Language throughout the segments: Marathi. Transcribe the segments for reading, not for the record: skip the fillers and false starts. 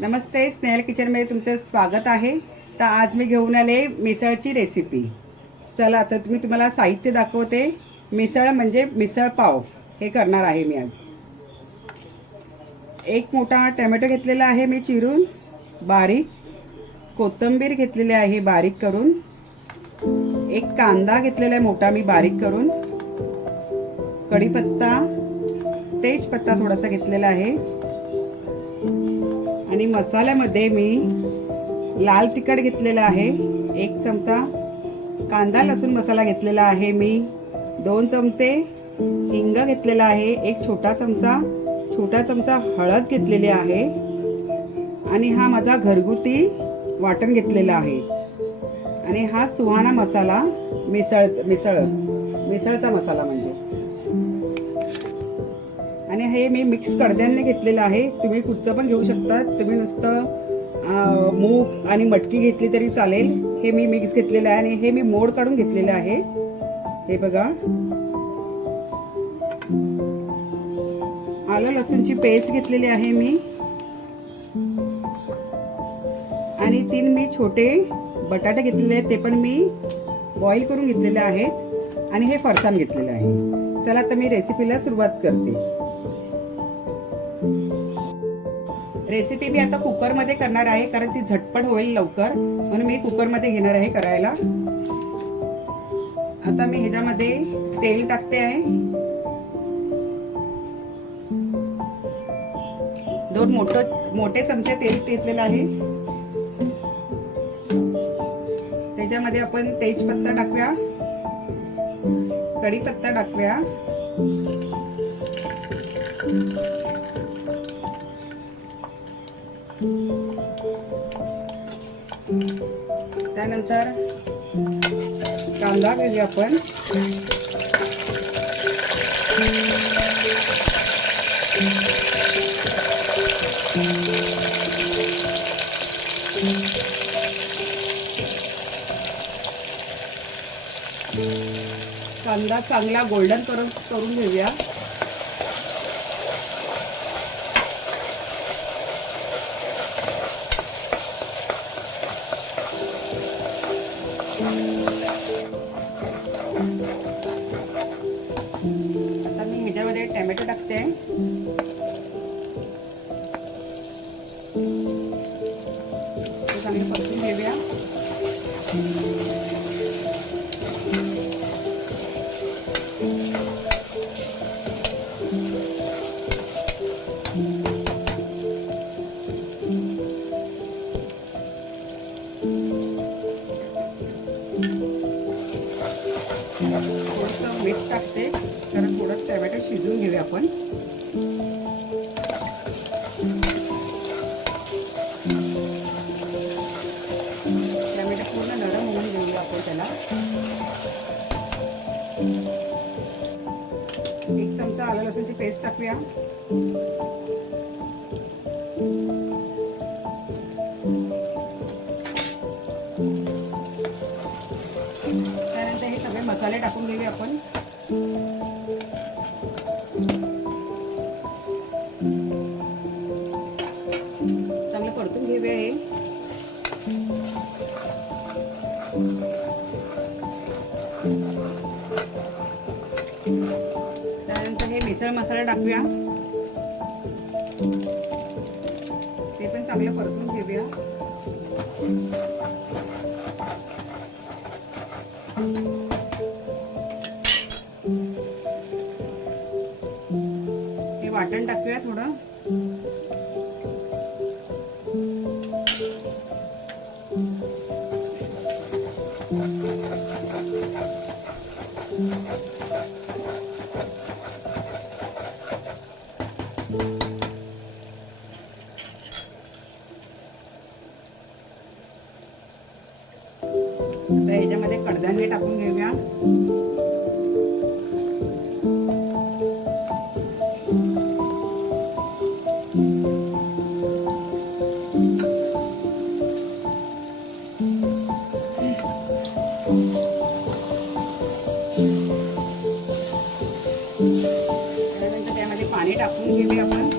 नमस्ते, स्नेहल किचनमध्ये तुमचं स्वागत आहे। तर आज मी घेऊन आले मिसळची रेसिपी। चला आता तुम्हाला साहित्य दाखवते। मिसळ म्हणजे मिसळ पाव हे करणार आहे मी आज। एक मोठा टोमॅटो घेतलेला आहे मी चिरून बारीक, कोथिंबीर घेतलेली आहे बारीक करून, एक कांदा घेतलेला आहे मोठा मी बारीक करून, कढीपत्ता, तेजपत्ता थोडासा घेतलेला आहे आणि मसाल्यामध्ये मी लाल तिखट घेतलेला आहे 1 चमचा, कांदा लसूण मसाला घेतलेला आहे मी 2 चमचे, हिंग घेतलेला आहे 1 छोटा चमचा हळद घेतलेली आहे आणि हा माझा घरगुती वाटण घेतलेला आहे आणि हा सुहाना मसाला मिसळचा मसाला म्हणजे, आणि हे मी मिक्स कडधान्य घेतलेलं आहे। तुम्ही कुठचं पण घेऊ शकता, तुम्ही नुसतं मूग आणि मटकी घेतली तरी चालेल। हे मी मिक्स घेतलेलं आहे आणि हे मी मोड काढून घेतलेलं आहे। हे बघा, आलं लसूणची पेस्ट घेतलेली आहे मी आणि 3 मी छोटे बटाटे घेतलेले आहेत, ते पण मी बॉईल करून घेतलेले आहेत आणि हे फरसाण घेतलेलं आहे। चला तर मी रेसिपीला सुरुवात करते। रेसिपी मी आता कुकर मध्ये करणार आहे कारण ती झटपट होईल लवकर, म्हणून मी कुकर मध्ये घेणार आहे करायला। आता मी ह्याच्यामध्ये तेल टाकते आहे। 2 मोठे चमचे तेल घेतलेलं आहे। त्याच्यामध्ये आपण तेजपत्ता टाकूया, कढीपत्ता टाकूया, त्यानंतर कांदा घेऊया आपण, कांदा चांगला गोल्डन करून घेऊया। आता मी ह्याच्यामध्ये टोमॅटो टाकते, चांगले परतून घेऊया। थोडंसं मीठ टाकते कारण थोडं टोमॅटो शिजवून घेऊया आपण। टोमॅटो पूर्ण नरम होऊन घेऊया आपण त्याला। 1 चमचा आलं लसूणची पेस्ट टाकूया, त्यानंतर हे सगळे मसाले टाकून घेऊया आपण। चांगलं परतून घेऊया हे। त्यानंतर हे मिसळ मसाला टाकूया, ते पण चांगलं परतून घेऊया। हे वाटण टाकूया थोडं, आता ह्याच्यामध्ये कडधान्य टाकून घेऊया। त्यानंतर त्यामध्ये पाणी टाकून घेऊया आपण।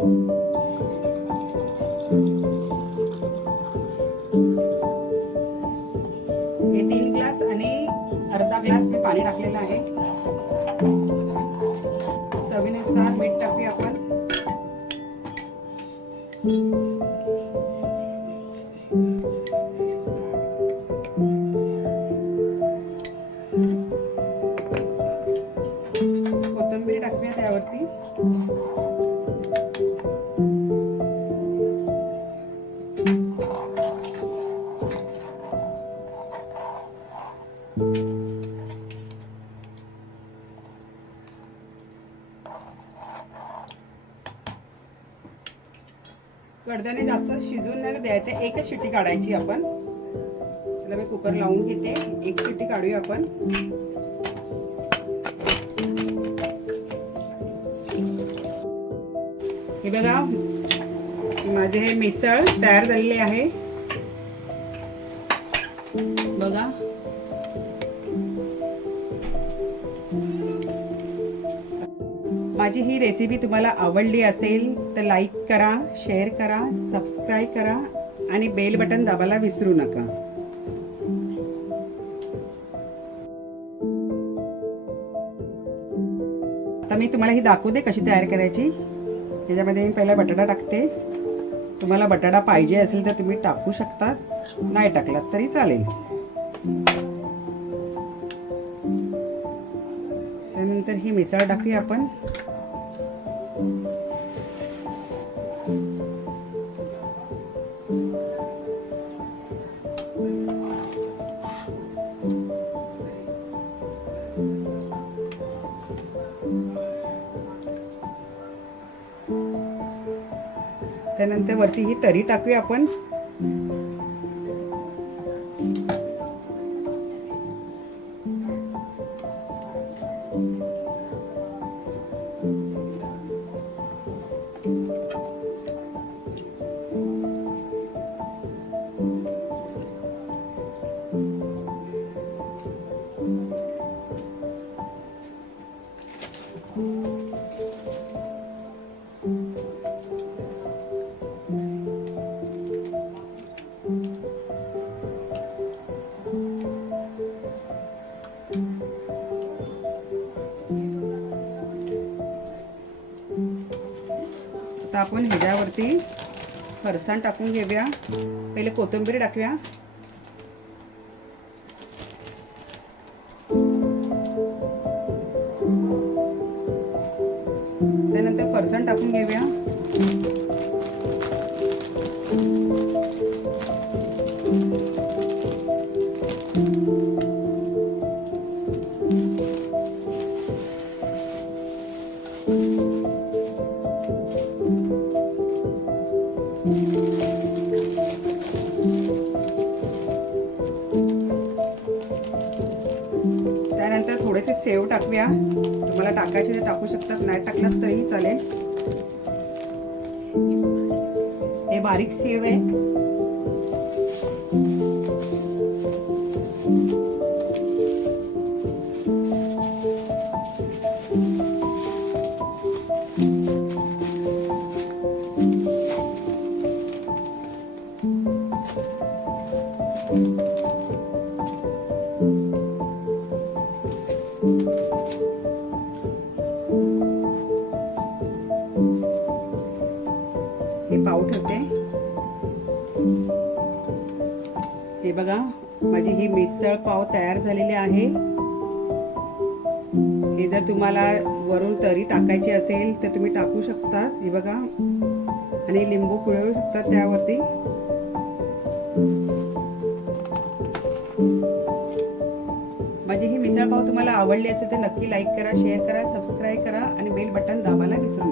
हे 3 ग्लास आणि अर्धा ग्लास मी पाणी टाकलेलं आहे. चवीनुसार मीठ टाकूया आपण. कोथिंबीर टाकूया त्यावरती. कडधान्य जास्त शिजून नाही द्यायचे, एकच शिट्टी काढायची आपण. त्याला मी कुकर लावून घेते, एक शिट्टी काढूया आपण. हे बघा, माझे हे मिसळ तयार झालेले आहे बघा. माझी ही रेसिपी तुम्हाला आवडली असेल तर लाईक करा, शेअर करा, सबस्क्राईब करा आणि बेल बटन दाबायला विसरू नका. आता मी तुम्हाला ही दाखवते कशी तयार करायची. ह्याच्यामध्ये मी पहिला बटाटा टाकते. तुम्हाला बटाटा पाहिजे असेल तर तुम्ही टाकू शकता, नाही टाकलात तरी चालेल. त्यानंतर ही मिसळ टाकूया आपण. त्यानंतर वरती ही तरी टाकूया आपण. आता आपण ह्याच्यावरती फरसाण टाकून घेऊया. पहिले कोथिंबीर टाकूया. त्यानंतर फरसाण टाकून घेऊया. त्यानंतर थोडेसे सेव टाकूया. तुम्हाला टाकायचे ते टाकू शकतात, नाही टाकलात तरीही चालेल. हे बारीक सेव आहे. हे पाव ठेवते. हे बघा, माझी ही मिसळ पाव तयार झालेली आहे. हे जर तुम्हाला वरून तरी टाकायची असेल तर तुम्ही टाकू शकता. हे बघा, आणि लिंबू पिळवू शकता त्यावरती. माझी ही मिसळ पाव तुम्हाला आवडली असेल तर नक्की लाईक करा, शेअर करा, सबस्क्राईब करा आणि बेल बटन दाबायला विसरू नका.